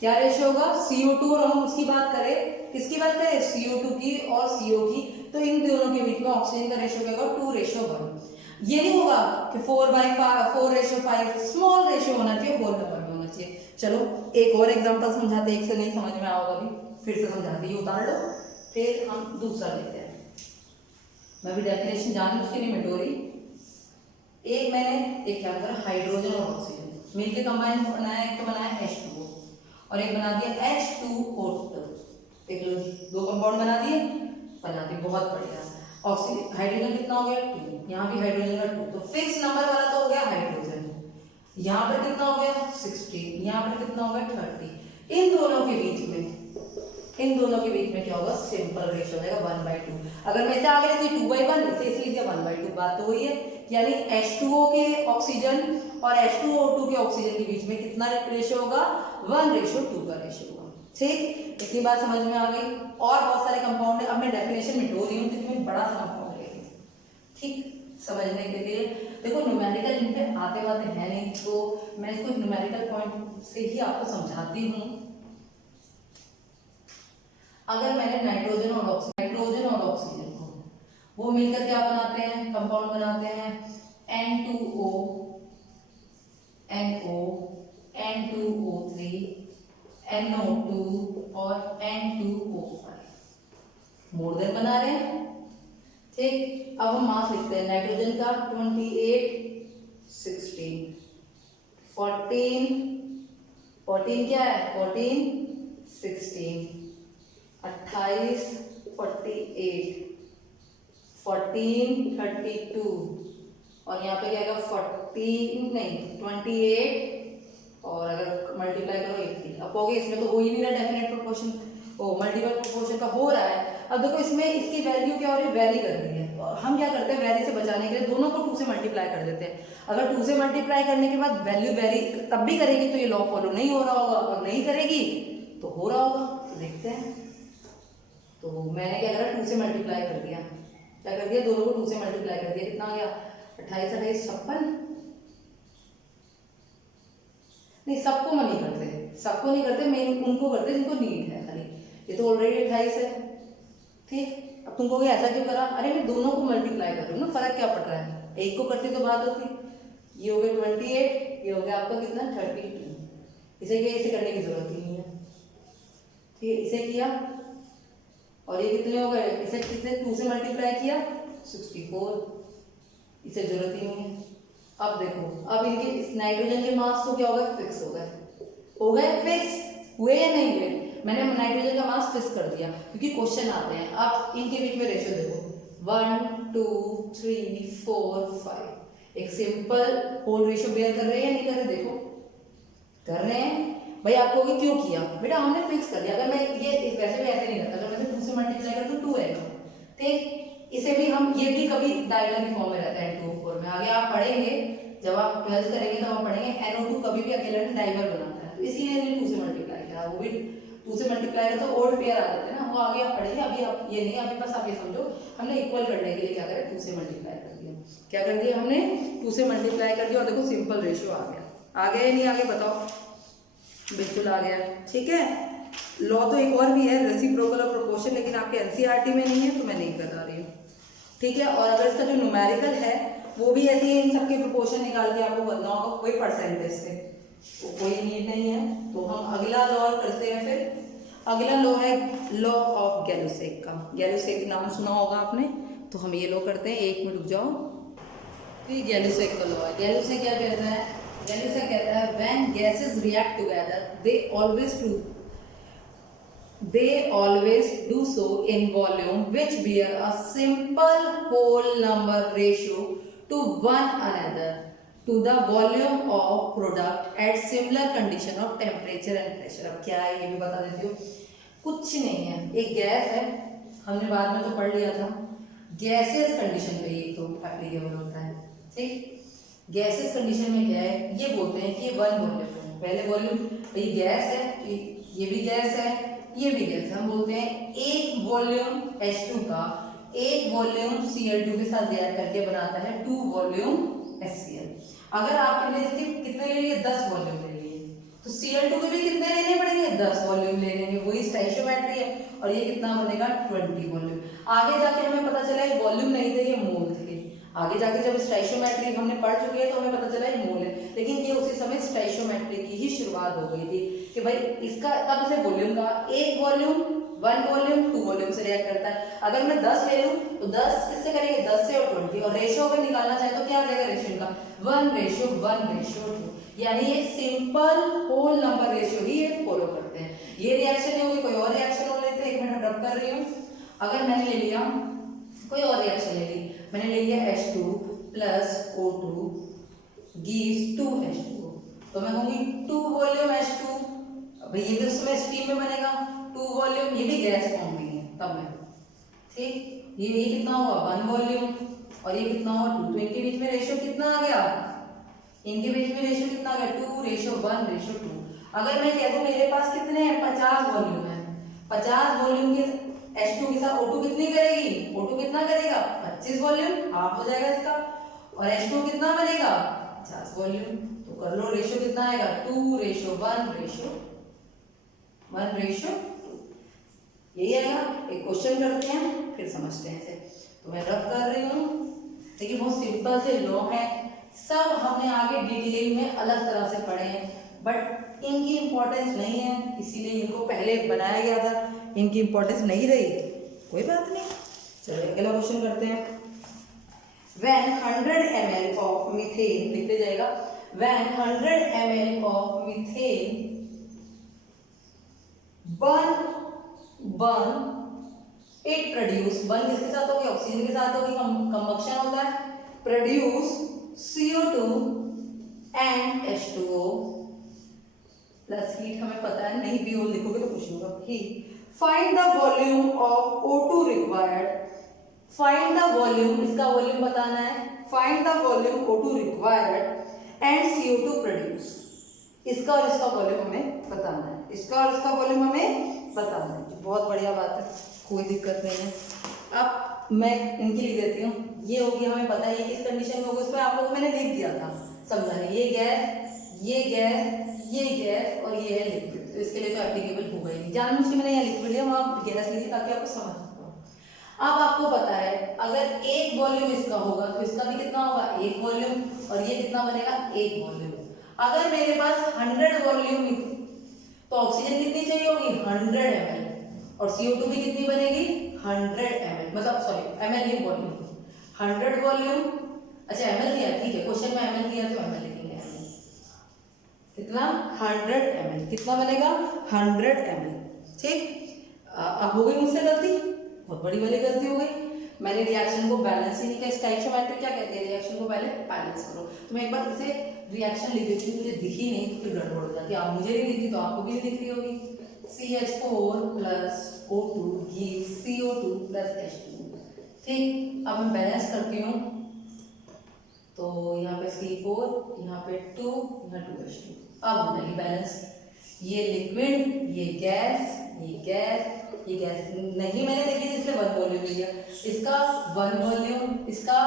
क्या रेशियो होगा, CO2 और हम उसकी बात करें, किसकी बात करें, CO2 की और CO की, तो इन दोनों के बीच में ऑक्सीजन का रेशियो क्या होगा, 2:1। ये नहीं होगा कि 4:5 स्मॉल रेशियो होना चाहिए, होल नंबर में होना चाहिए। चलो एक और एग्जांपल समझाते, एक से नहीं समझ में आओगे अभी, फिर से समझाते, ये उतार लो, फिर हम दूसरा लेते हैं। मैं भी डेफिनेशन जान उसकी नहीं मिटोरी। एक मैंने एक क्या करा, हाइड्रोजन और ऑक्सीजन मिलकर कंबाइन बनाया, एक तो बनाया H2O और एक बना दिया H2O। देख लो जी, दो कंपाउंड बना दिए, बहुत बढ़िया। ऑक्सीजन हाइड्रोजन कितना हो गया 2, यहाँ भी हाइड्रोजन का 2, तो फिक्स नंबर वाला तो हो गया हाइड्रोजन। यहाँ पर कितना हो गया 16, यहाँ पर कितना हो गया 30। इन दोनों के बीच में क्या होगा, सिंपल रेशियो हो जाएगा 1/2। अगर मैं से आगे लिखती 2/1, इसे इसलिए दिया 1/2, बात तो वही है। यानी H2O के ऑक्सीजन और H2O2 के ऑक्सीजन के बीच में कितना रेशियो होगा, 1:2 का रेशियो होगा। ठीक, इतनी बात समझ में आ गई। और बहुत सारे कंपाउंड है, अब मैं डेफिनेशन में रही हूँ क्योंकि मैं बड़ा सा कंपाउंड लेंगे, ठीक, समझने के लिए। देखो न्यूमेरिकल इन पे आते वाते हैं नहीं, तो मैं इसको न्यूमेरिकल पॉइंट से ही आपको समझाती हूँ। अगर मैंने नाइट्रोजन और ऑक्सीजन को वो मिलकर क्या बनाते हैं, कंपाउंड बनाते हैं N2O, NO, N2O3, NO2 और N2O5, मोर देन बना रहे हैं। ठीक, अब हम मास लिखते हैं नाइट्रोजन का 28, 16, 14 क्या है 14, 16, 28, 48, 14, 32 और यहाँ पे क्या आएगा 14 नहीं 28 और अगर मल्टीप्लाई करो 80। अब हो गया, इसमें तो हो ही नहीं रहा डेफिनेट प्रोपोर्शन, ओ मल्टीपल प्रोपोर्शन का हो रहा है। अब देखो इसमें इसकी वैल्यू क्या हो रही है, वेरी कर रही है, और हम क्या करते हैं वेरी से बचाने के लिए दोनों को 2 से मल्टीप्लाई कर देते हैं। अगर 2 से मल्टीप्लाई करने के बाद वैल्यू वेरी तब भी करेगी तो ये लॉ फॉलो नहीं हो रहा होगा, और नहीं करेगी तो हो रहा होगा। तो देखते हैं, तो मैंने क्या करा 2 से मल्टीप्लाई कर दिया, क्या कर दिया दोनों को 2 से मल्टीप्लाई कर दिया, कितना आ गया 28, 28, 56, नहीं सबको नहीं करते, सबको नहीं करते, मेन उनको करते जिनको नीड है खाली। ये तो ऑलरेडी 28 है, ठीक। अब तुम कहोगे ऐसा क्यों करा, अरे मैं दोनों को मल्टीप्लाई कर रही हूँ ना, फर्क क्या पड़ रहा है, एक को करती तो बात होती। ये हो गया 28, ये हो गया आपका कितना 32, इसे क्या इसे करने की जरूरत ही नहीं है, ठीक है। इसे किया और ये कितने हो गए, इसे कितने 2 से मल्टीप्लाई किया 64, इसे जरूरत ही नहीं है। अब देखो, अब इनके इस नाइट्रोजन के मास तो क्या हो गए फिक्स हो गए फिक्स हुए या नहीं हुए, मैंने नाइट्रोजन का मास फिक्स कर दिया क्योंकि क्वेश्चन आते हैं। अब इनके बीच में रेशियो देखो 1 2 3 4 5, एक सिंपल होल रेशियो बेयर कर रहे हैं या नहीं कर रहे, देखो कर रहे हैं। भाई आप कहोगे क्यों किया, बेटा हमने फिक्स कर दिया। अगर मैं ये वैसे भी ऐसे नहीं करता, अगर मैं 2 से मल्टीप्लाई कर दूं 2 आएगा, ठीक। इसे भी हम ये भी कभी डायगोनल की फॉर्म में रहता है 2 4 में, आगे आप पढ़ेंगे जब आप 12th करेंगे तब आप पढ़ेंगे NO2 कभी भी अकेला डाइवर बनाता है, तो इसीलिए मैंने 2 से मल्टीप्लाई किया, वो भी 2 से मल्टीप्लाई करते तो ओड पेयर आ जाते हैं ना, वो आगे आप पढ़ेंगे, अभी आप ये नहीं, अभी बस आप ये समझो हमने इक्वल करने के लिए क्या करें 2 से मल्टीप्लाई कर दिया, क्या कर दिया हमने 2 से मल्टीप्लाई कर दिया और देखो सिंपल रेशियो आ गया या नहीं, आगे बताओ, बिल्कुल आ गया, ठीक है। लॉ तो एक और भी है रेसिप्रोकल और प्रोपोर्शन, लेकिन आपके एनसीईआरटी में नहीं है तो मैं नहीं करा रही हूँ, ठीक है। और अगर इसका जो न्यूमेरिकल है वो भी ऐसे ही इन सबके प्रोपोर्शन निकाल के आपको करना होगा कोई परसेंटेज से, तो कोई नीड नहीं है। तो हम अगला लॉ करते हैं, फिर अगला लॉ है लॉ ऑफ गैलुसेक का, गैलुसेक नाम सुना होगा आपने, तो हम ये लॉ करते हैं, 1 मिनट रुक जाओ। तो ये गैलुसेक का लॉ है, गैलुसेक क्या कहता है, गैलुसेक कहता है when gases react together they always do so in volume which bear a simple whole number ratio to one another to the volume of product at similar condition of temperature and pressure। अब क्या है ये भी बता देती हूँ, कुछ नहीं है, एक गैस है, हमने बाद में तो पढ़ लिया था, गैसेस कंडीशन पे ये तो एप्लीकेबल होता है, ठीक। गैसेस कंडीशन में क्या है, ये बोलते हैं कि ये 1 वॉल्यूम है, पहले वॉल्यूम ये गैस है, ये भी गैस है, ये भी गैस है, हम बोलते हैं 1 वॉल्यूम H2 का 1 वॉल्यूम Cl2 के साथ रिएक्ट करके बनाता है 2 वॉल्यूम HCl। अगर आपने इसके कितने ले लिए 10 वॉल्यूम ले लिए, तो Cl2 के भी कितने लेने पड़ेंगे 10 वॉल्यूम लेने में, वही स्टोइचियोमेट्री है, और ये कितना बनेगा 20 वॉल्यूम। आगे जाके हमें पता चला ये वॉल्यूम नहीं थे, ये मोल थे, आगे जाके जब स्टोइचियोमेट्री हमने पढ़ चुके हैं तो हमें पता चला ये मोल है, लेकिन ये उसी समय स्टोइचियोमेट्री की ही शुरुआत हो गई थी कि भाई इसका तब इसे वॉल्यूम का 1 वॉल्यूम 1 वॉल्यूम 2 वॉल्यूम से रिएक्ट करता है। अगर मैं 10 ले लूं तो 10 किससे करेंगे 10 से और 20, और रेशियो अगर निकालना चाहे तो क्या आ जाएगा रेशियो का 1:1:2, यानी ये सिंपल होल नंबर रेशियो ही ये फॉलो करते हैं। ये रिएक्शन नहीं होगी, कोई और रिएक्शन हो लेते हैं, 1 मिनट रब कर रही हूँ। अगर मैंने ले लिया कोई और रिएक्शन ले ली, मैंने ले लिया H2 plus O2 gives 2H2O, तो मैं कहूंगी 2 वॉल्यूम H2, भाई ये भी उसमें स्टीम में बनेगा 2 वॉल्यूम, ये भी गैस फॉर्म में है तब में, ठीक। ये कितना हुआ 1 वॉल्यूम और ये कितना हुआ 2, तो इनके बीच में रेशियो कितना आ गया, इनके बीच में रेशियो कितना आ गया 2:1:2। अगर मैं कह दूं मेरे पास कितने हैं 50 वॉल्यूम है, 50 वॉल्यूम के H2 के साथ O2 कितनी करेगी, O2 कितना करेगा 25 वॉल्यूम, हाफ हो जाएगा इसका, और H2 कितना बनेगा 50 वॉल्यूम, तो कर लो रेशियो कितना आएगा 2:1:2, यही आएगा। एक क्वेश्चन करते हैं फिर समझते हैं इसे, तो मैं रब कर रही हूँ, देखिए बहुत सिंपल से लॉ है, सब हमने आगे डिटेल में अलग तरह से पढ़े हैं, बट इनकी इंपॉर्टेंस नहीं है इसीलिए इनको पहले बनाया गया था, इनकी इंपॉर्टेंस नहीं रही, कोई बात नहीं, चलिए अगला क्वेश्चन करते हैं। When 100 ml of methane, लिखते जाएगा, when 100 ml of methane burn it produce, burn किसके साथ होगी, ऑक्सीजन के साथ होगी, कंबक्शन होता है, produce CO2 and H2O plus heat, हमें पता है, नहीं भी वो लिखोगे तो कुछ नहीं होगा, heat. Find the volume of O2 required, find the volume, इसका वॉल्यूम बताना है, find the volume O2 required and CO2 produce, इसका और इसका वॉल्यूम हमें बताना है, इसका और इसका वॉल्यूम हमें बताना है। बहुत बढ़िया बात है, कोई दिक्कत नहीं है। अब मैं इनकी लिख देती हूँ, ये होगी, हमें पता है ये किस कंडीशन में होगा, उस पर आप लोगों को मैंने लिख दिया था समझाने, ये गैस, ये गैस, ये गैस और ये है लिक्विड, तो इसके लिए तो एप्लीकेबल होगा ही नहीं, जानबूझ के मैंने यहाँ लिक्विड लिया, वहाँ गैस लीजिए ताकि आपको समझ पाओ। अब आपको पता है अगर एक वॉल्यूम इसका होगा तो इसका भी कितना होगा, एक वॉल्यूम, और ये कितना बनेगा, एक वॉल्यूम। अगर मेरे पास 100 वॉल्यूम तो ऑक्सीजन कितनी चाहिए होगी, 100 ml, और CO2 भी कितनी बनेगी, 100 ml, मतलब सॉरी ml ही वॉल्यूम, 100 वॉल्यूम, अच्छा ml दिया, ठीक है, क्वेश्चन में ml दिया तो ml लिखेंगे, कितना 100 ml, कितना बनेगा 100 ml, ठीक। अब हो गई मुझसे गलती, बहुत बड़ी वाली गलती हो गई, मैंने रिएक्शन को बैलेंस ही नहीं किया। स्टोइकियोमेट्री क्या कहते हैं, रिएक्शन को पहले बैलेंस करो। तो मैं एक बार इसे रिएक्शन लिख देती हूँ, मुझे दिखी नहीं तो फिर गड़बड़ हो जाती है, आप मुझे नहीं दिखी तो आपको भी नहीं दिख रही होगी। CH4 plus O2 gives CO2 plus H2, ठीक। अब मैं बैलेंस करती हूँ, तो यहाँ पे C4, यहाँ पे 2, यहाँ 2H2, अब हो जाएगी बैलेंस। ये लिक्विड, ये गैस, ये गैस, ये गैस नहीं मैंने देखी इसलिए 1 वॉल्यूम लिया, इसका 1 वॉल्यूम, इसका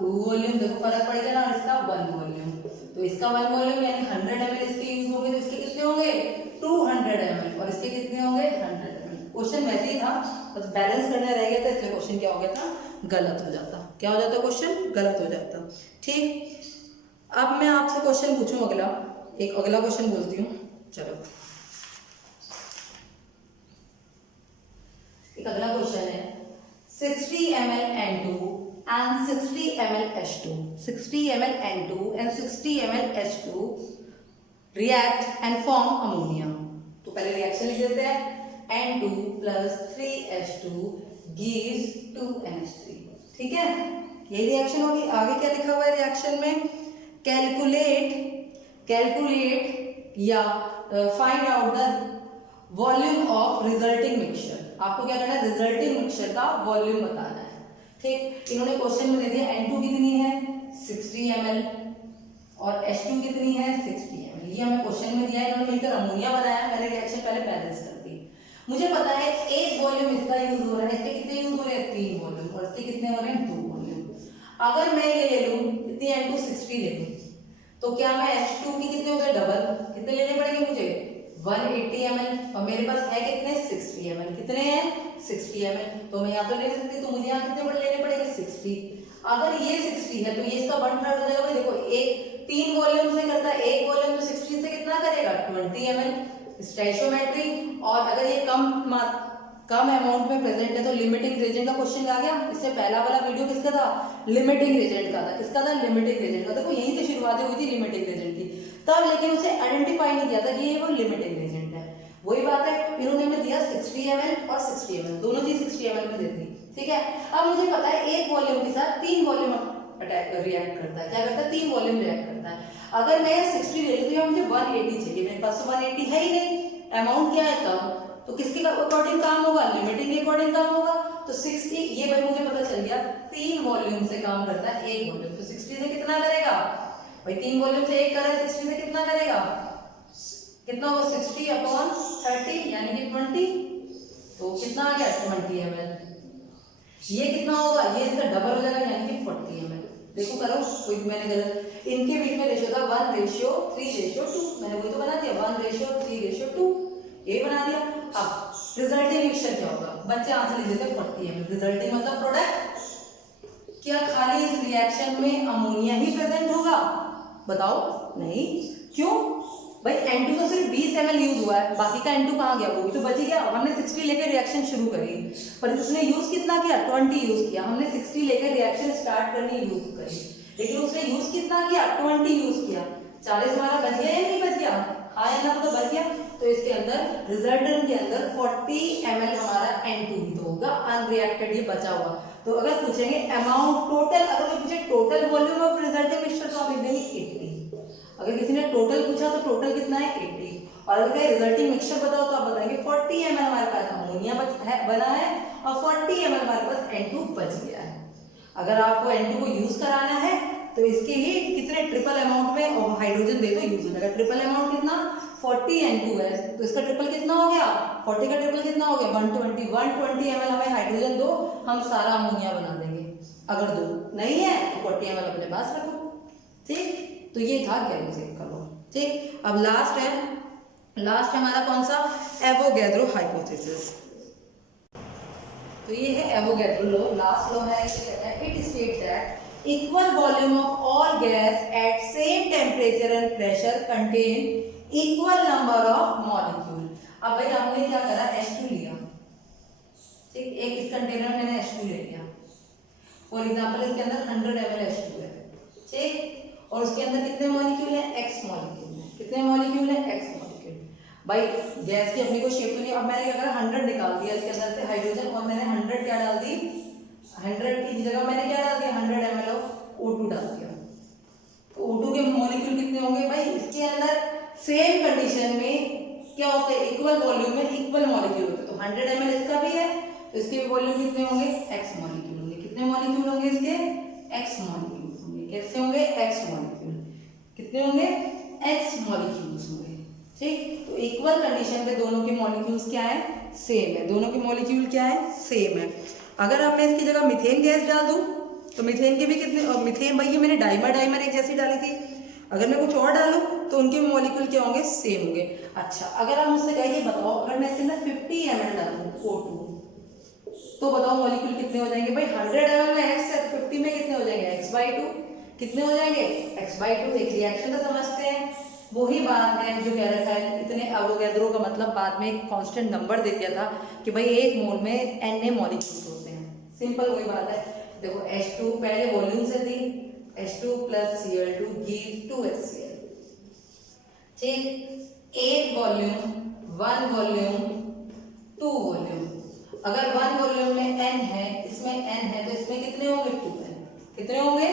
2 वॉल्यूम, देखो फर्क पड़ेगा ना, इसका 1 वॉल्यूम, तो इसका 1 वॉल्यूम यानी 100 ml इसके यूज होंगे, तो इसके कितने होंगे 200 ml, और इसके कितने होंगे 100 ml। क्वेश्चन वैसे ही था, बस बैलेंस करना रह गया था, इसलिए क्वेश्चन क्या हो गया था, गलत हो जाता। क्या हो जाता, क्वेश्चन गलत हो जाता, ठीक। अब मैं आपसे क्वेश्चन पूछूं अगला, एक अगला क्वेश्चन बोलती हूँ, चलो एक अगला क्वेश्चन है, 60 ml N2 and 60 ml H2, 60 ml N2 and 60 ml H2 react and form ammonia। तो पहले रिएक्शन लिख देते हैं, N2 plus 3H2 gives 2NH3, ठीक है, ये रिएक्शन होगी। आगे क्या लिखा हुआ है रिएक्शन में, कैलकुलेट या find out the volume of resulting mixture. आपको क्या करना है, रिजल्टिंग मिक्सचर का वॉल्यूम बताना है, ठीक। इन्होंने क्वेश्चन में दे दिया N2 कितनी है 60 ml और H2 कितनी है 60 ml, ये हमें क्वेश्चन में दिया है, इन्होंने मिलकर अमोनिया बनाया। मैंने रिएक्शन पहले बैलेंस कर दी, मुझे पता है एक वॉल्यूम इसका यूज हो रहा है, इसके कितने यूज हो रहे हैं 3 वॉल्यूम, और इसके कितने हो रहे हैं 2 वॉल्यूम। अगर मैं ये ले लूं इतनी N2 60 ले लूं, तो क्या मैं H2 की कितने हो गए डबल, कितने लेने पड़ेंगे मुझे 180 ml, और मेरे पास है कितने 60 ml, कितने हैं 60 ml, तो मैं यहाँ तो ले सकती, तो मुझे यहाँ कितने लेने पड़ेंगे 60। अगर ये 60 है तो ये इसका 1/3 हो जाएगा भाई, देखो एक 3 वॉल्यूम से करता है, एक वॉल्यूम तो 60 से कितना करेगा 20 ml स्टोइकियोमेट्री। और अगर ये कम अमाउंट में प्रेजेंट है तो लिमिटिंग रिएजेंट का क्वेश्चन आ गया। इससे पहला वाला वीडियो किसका था, लिमिटिंग रिएजेंट का था, किसका था लिमिटिंग रिएजेंट का। देखो यहीं से शुरुआत हुई थी लिमिटिंग रिएजेंट की तब, लेकिन उसे आइडेंटिफाई नहीं किया था कि ये वो लिमिटिंग रिएजेंट है। वही बात है, इन्होंने हमें दिया 60 ml और 60 ml, दोनों चीज 60 ml में देती, ठीक है। अब मुझे पता है एक वॉल्यूम के साथ 3 वॉल्यूम अटैक रिएक्ट करता है, क्या करता है 3 वॉल्यूम रिएक्ट करता है। अगर मैं 60 ले लूं तो मुझे 180 चाहिए, मेरे पास तो 180 है ही नहीं, अमाउंट क्या है कम, तो किसके अकॉर्डिंग काम होगा, लिमिटिंग के अकॉर्डिंग काम होगा। तो 60 ये भाई मुझे पता चल गया 3 वॉल्यूम से काम करता है एक वॉल्यूम, तो 60 से कितना करेगा भाई, 3 वॉल्यूम से एक कर रहा है, 60 से कितना करेगा, कितना होगा 60/30 यानी कि 20, तो कितना आ गया 20 ml। ये कितना होगा, ये इसका डबल हो जाएगा यानी कि 40 ml। देखो करो, कोई मैंने गलत, इनके बीच में रेशियो था 1:3:2, मैंने वही तो बना दिया 1:3:2, ये बना दिया। अब रिजल्टिंग मिक्सचर क्या होगा, बच्चे आंसर लिख देते 40 ml, रिजल्टिंग मतलब प्रोडक्ट। क्या खाली इस रिएक्शन में अमोनिया ही प्रेजेंट होगा, बताओ नहीं, क्यों, भाई N2 तो सिर्फ 20 ml यूज हुआ है, बाकी का N2 कहाँ गया? वो भी तो बच गया। हमने 60 लेकर रिएक्शन शुरू करी, पर उसने यूज कितना किया? 20 यूज किया। हमने 60 लेकर रिएक्शन स्टार्ट करनी यूज करी, लेकिन उसने यूज कितना किया? 20 यूज किया। 40 हमारा बच गया या नहीं बच गया? हाँ या ना? तो बच गया। तो इसके अंदर रिजल्टेंट के अंदर 40 ml हमारा N2 भी तो होगा अनरिएक्टेड, ये बचा हुआ। तो अगर पूछेंगे अमाउंट टोटल, अगर कोई पूछे total volume of resultant mixture तो आप लिख देंगे 80। अगर किसी ने टोटल पूछा तो टोटल कितना है? 80। और अगर कहीं रिजल्टिंग मिक्सचर बताओ तो आप बताएंगे 40 ml हमारे पास अमोनिया बना है और 40 ml हमारे पास N2 बच गया है। अगर आपको N2 को यूज कराना है तो इसके ही कितने ट्रिपल अमाउंट में हाइड्रोजन दे दो यूज हो जाएगा। ट्रिपल अमाउंट कितना? 40 N2 है, तो इसका ट्रिपल कितना हो गया? 40 का ट्रिपल कितना हो गया? 120 ml हमें हाइड्रोजन दो, हम सारा अमोनिया बना देंगे। अगर दो नहीं है तो 40 ml अपने पास रखो। ठीक, तो ये था गैलोसेफ का लॉ। ठीक, अब लास्ट है हमारा कौन सा? Avogadro hypothesis. तो ये है एवोगैड्रो लॉ, लास्ट लॉ है। It states that equal volume of all gas at same temperature and pressure contain equal number of molecule। अब भाई आपने क्या करा? H2 लिया, ठीक, एक इस कंटेनर में मैंने H2 ले लिया। फॉर एग्जांपल इसके अंदर 100 ml H2 है, ठीक, और उसके अंदर कितने मॉलिक्यूल है? X मॉलिक्यूल है। कितने मॉलिक्यूल है? X molecule. भाई गैस की अपनी को शेप तो नहीं, अब मैंने क्या करा? 100 निकाल दिया इसके अंदर से हाइड्रोजन, और मैंने 100 क्या डाल दी? 100 की जगह मैंने क्या डाल दिया? 100 ml ऑफ O2 डाल दिया। तो O2 के मॉलिक्यूल कितने होंगे? भाई इसके अंदर सेम कंडीशन में क्या होता है? इक्वल वॉल्यूम में इक्वल मॉलिक्यूल होते हैं। तो 100 ml इसका भी है, तो इसके भी वॉल्यूम कितने होंगे? X मॉलिक्यूल होंगे। कितने मॉलिक्यूल होंगे इसके? X मॉलिक्यूल होंगे। कैसे होंगे? X molecule. कितने होंगे? X मॉलिक्यूल्स होंगे। ठीक, तो इक्वल कंडीशन पे दोनों के मॉलिक्यूल्स क्या है? सेम है। दोनों के मॉलिक्यूल क्या है? सेम है। अगर अब मैं इसकी जगह मीथेन गैस डाल दूं तो मीथेन के भी कितने? और मीथेन भाई ये मैंने डाइमर एक जैसी डाली थी, अगर मैं कुछ और डालूं तो उनके मॉलिक्यूल क्या होंगे? सेम होंगे। अच्छा, अगर आप मुझसे कहिए बताओ, अगर मैं इसके अंदर 50 ml डालूं O2 तो बताओ मॉलिक्यूल कितने हो जाएंगे? भाई 100 ml में X है तो 50 में कितने हो जाएंगे? X/2। कितने हो जाएंगे? X/2। एक रिएक्शन तो समझते हैं, वही बात है जो कह रखा है। इतने एवोगैड्रो का मतलब बाद में एक कांस्टेंट नंबर दे दिया था कि भाई एक मोल में Na मॉलिक्यूल्स होते हैं। सिंपल वही बात है। देखो H2 पहले वॉल्यूम से थी, H2 + Cl2 गिव 2HCl। ठीक, एक वॉल्यूम, 1 वॉल्यूम, 2 वॉल्यूम। अगर 1 वॉल्यूम में n है, इसमें n है, तो इसमें कितने होंगे? 2n। कितने होंगे?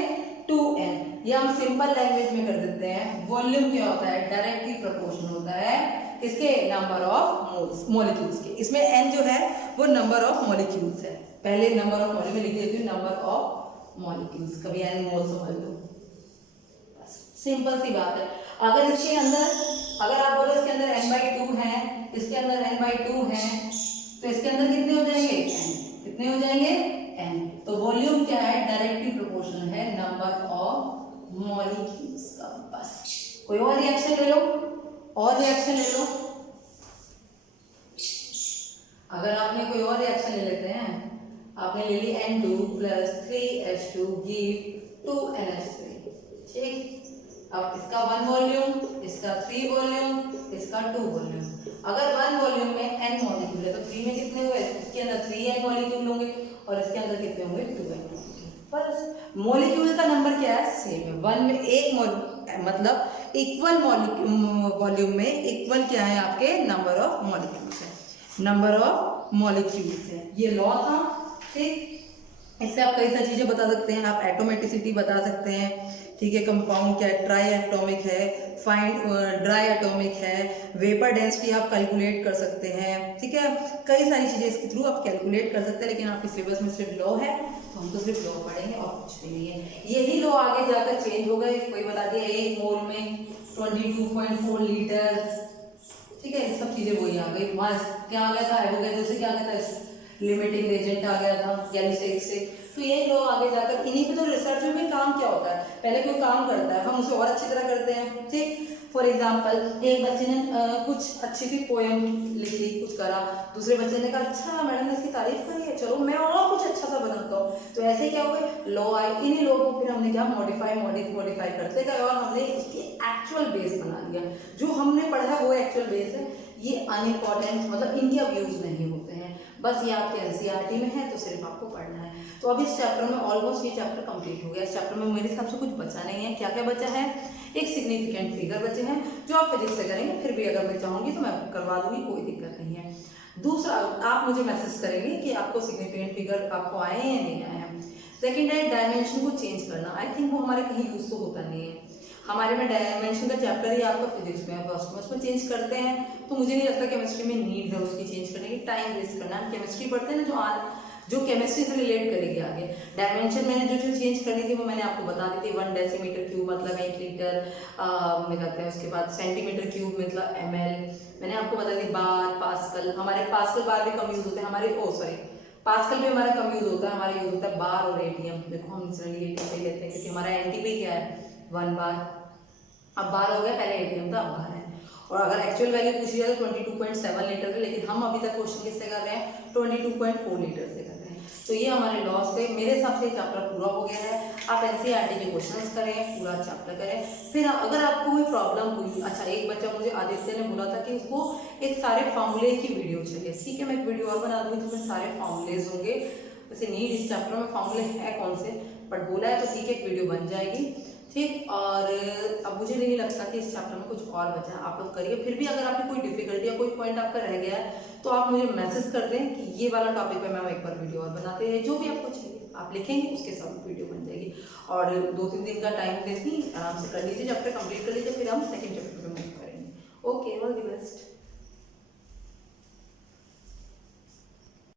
2n। ये हम सिंपल लैंग्वेज में कर देते हैं। वॉल्यूम क्या होता है? डायरेक्टली प्रोपोर्शनल होता है किसके? नंबर ऑफ मॉलिक्यूल्स के। इसमें n जो है वो नंबर ऑफ मॉलिक्यूल्स है। पहले नंबर ऑफ मॉलिक्यूल में लिख देती हूँ, नंबर ऑफ मॉलिक्यूल्स, कभी n मोल समझ लो, बस सिंपल सी बात है। अगर इसके अंदर, अगर आप बोलो इसके अंदर n/2 है, इसके अंदर n/2 है, तो इसके अंदर कितने हो जाएंगे? n। कितने हो जाएंगे? n। तो वॉल्यूम क्या है? डायरेक्टली प्रोपोर्शनल है नंबर ऑफ मॉलिक्यूल्स का। बस कोई और रिएक्शन ले लो, और रिएक्शन ले लो। अगर आपने कोई और रिएक्शन ले लेते हैं, आपने ले ली N2 + 3H2 गिव 2NH3। ठीक, अब इसका 1 वॉल्यूम, इसका 3 वॉल्यूम, इसका 2 वॉल्यूम। अगर 1 वॉल्यूम में n मॉलिक्यूल है तो 3 में कितने हुए? इसके अंदर 3n मॉलिक्यूल होंगे और इसके अंदर कितने होंगे? 2n molecule. बस मोलिक्यूल का नंबर क्या है? सेम है। 1 में एक मतलब इक्वल वॉल्यूम में इक्वल क्या है? आपके नंबर ऑफ मॉलिक्यूल्स है। नंबर ऑफ मॉलिक्यूल्स है, ये लॉ था। ठीक, इससे आप कई सारी चीजें बता सकते हैं। आप एटोमेटिसिटी बता सकते हैं, ठीक है, कंपाउंड क्या है, ट्राई एटॉमिक है, फाइंड ड्राई एटॉमिक है, वेपर डेंसिटी आप कैलकुलेट कर सकते हैं। ठीक है, कई सारी चीजें इसके थ्रू आप कैलकुलेट कर सकते हैं। लेकिन आपके सिलेबस में सिर्फ लॉ है तो हम तो सिर्फ लॉ पढ़ेंगे और कुछ भी नहीं है। यही लॉ आगे जाकर चेंज हो गए। कोई बता दिया एक मोल में 22.4 लीटर, ठीक है, सब चीजें वही आ गई। वहां क्या आ गया था? एवोगैड्रो से क्या आ गया था? लिमिटिंग एजेंट आ गया था, यानी से तो यही लोग आगे जाकर इन्हीं पे तो रिसर्च में काम क्या होता है, पहले कोई काम करता है हम उसे और अच्छी तरह करते हैं, ठीक। फॉर एग्जाम्पल एक बच्चे ने कुछ अच्छी सी पोएम लिख ली, कुछ करा, दूसरे बच्चे ने कहा अच्छा मैडम ने इसकी तारीफ करी है, चलो मैं और कुछ अच्छा सा बनाता हूँ, तो ऐसे क्या हुआ, लॉ आए, इन्हीं लोगों को फिर हमने क्या मॉडिफाई करते गए और हमने इसकी एक्चुअल बेस बना लिया। जो हमने पढ़ा है वो एक्चुअल बेस है, ये अनइम्पॉर्टेंट मतलब इनके अब यूज नहीं होते हैं, बस ये आपके एनसीईआरटी में है तो सिर्फ आपको पढ़ना है। तो अब इस चैप्टर में ऑलमोस्ट ये चैप्टर कंप्लीट हो गया। इस चैप्टर में मेरे हिसाब से कुछ बचा नहीं है। क्या क्या बचा है, एक सिग्निफिकेंट फिगर बचे हैं जो आप फिजिक्स से करेंगे, फिर भी अगर मैं चाहूँगी तो मैं करवा दूंगी, कोई दिक्कत नहीं है। दूसरा, आप मुझे मैसेज करेंगे कि आपको सिग्निफिकेंट फिगर आपको आए हैं या नहीं आए हैं। सेकेंड है डायमेंशन को चेंज करना, आई थिंक वो हमारे कहीं यूज तो होता नहीं है, हमारे में डायमेंशन का चैप्टर ही आपका फिजिक्स में है फर्स्ट में, उसमें चेंज करते हैं, तो मुझे नहीं लगता केमिस्ट्री में नीड है उसकी चेंज करने की, टाइम वेस्ट करना है। केमिस्ट्री पढ़ते हैं ना जो केमिस्ट्री से रिलेट करेगी आगे। डायमेंशन मैंने जो चेंज करनी थी वो मैंने आपको बता दी थी, 1 डेसीमीटर क्यूब मतलब 1 लीटर में कहते हैं, उसके बाद सेंटीमीटर क्यूब मतलब ml, मैंने आपको बता दी बार, पास्कल, हमारे पास्कल बार भी कम यूज होते हैं हमारे, पास्कल भी हमारा कम यूज होता है, हमारा यूज होता है बार और एटीएम। देखो हम जनरली एटीएम पे लेते हैं क्योंकि हमारा एनटीपी क्या है 1 बार, अब बार हो गया, पहले एटीएम था अब बार है। और अगर एक्चुअल वैल्यू पूछी जाए तो 22.7 लीटर है, लेकिन हम अभी तक क्वेश्चन किससे कर रहे हैं 22.4 लीटर से कर रहे हैं। तो ये हमारे लॉस थे। मेरे हिसाब से चैप्टर पूरा हो गया है। आप एनसीईआरटी के क्वेश्चंस करें, पूरा चैप्टर करें, फिर अगर आपको कोई प्रॉब्लम हुई, अच्छा एक बच्चा मुझे आदित्य ने बोला था कि उसको एक सारे फॉर्मूले की वीडियो चाहिए, ठीक है मैं एक वीडियो और बना दूंगी जिसमें सारे फॉर्मूलेज होंगे, वैसे नीड इस चैप्टर में फॉर्मूले है कौन से, बट बोला है तो ठीक है एक वीडियो बन जाएगी, ठीक। और अब मुझे नहीं लगता कि इस चैप्टर में कुछ और बचा है, आप लोग करिए। फिर भी अगर आपकी कोई डिफिकल्टी या कोई पॉइंट आपका रह गया है तो आप मुझे मैसेज कर दें कि ये वाला टॉपिक पे मैम एक बार वीडियो और बनाते हैं, जो भी आपको चाहिए आप लिखेंगे उसके साथ वीडियो बन जाएगी। और 2-3 दिन का टाइम देती आराम से कर लीजिए, चैप्टर कंप्लीट कर लीजिए, फिर हम सेकेंड चैप्टर पे मूव करेंगे। Okay, all the best.